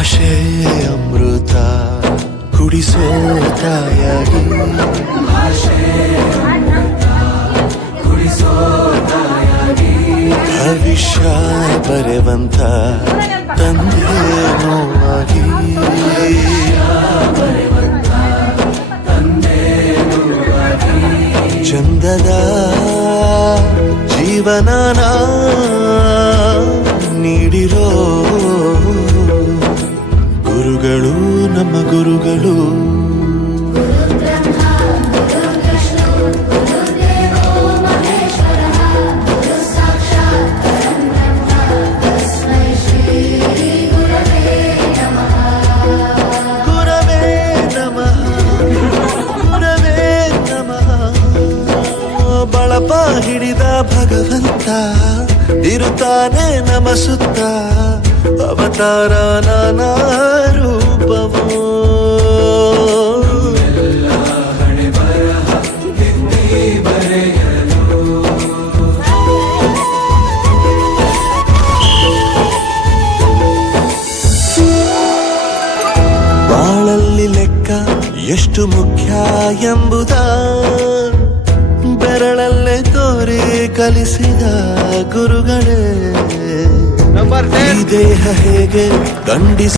ಭಾಷೆ ಅಮೃತ ಕುಡಿಸೋ ತಾಯಾಗಿ ಭವಿಷ್ಯ ಬರೆವಂತ ತಂದೆ ನೋವಾಗಿ ಚಂದದ ಜೀವನನ ನೀಡಿರೋ ಗುರುಗಳು ನಮ್ಮ ಗುರುಗಳು. ಬಳಪ ಹಿಡಿದ ಭಗವಂತ ಇರುತ್ತಾನೆ ನಮ ಸುತ್ತ ಅವತಾರ ನಾನಾ ರೂಪವೋ. ಬಾಳಲ್ಲಿ ಲೆಕ್ಕ ಎಷ್ಟು ಮುಖ್ಯ ಎಂಬುದ ಬೆರಳಲ್ಲೇ ತೋರಿ ಕಲಿಸಿದ ಗುರುಗಳೇ. ಈ ದೇಹ ಹೇಗೆ ದಂಡಿಸ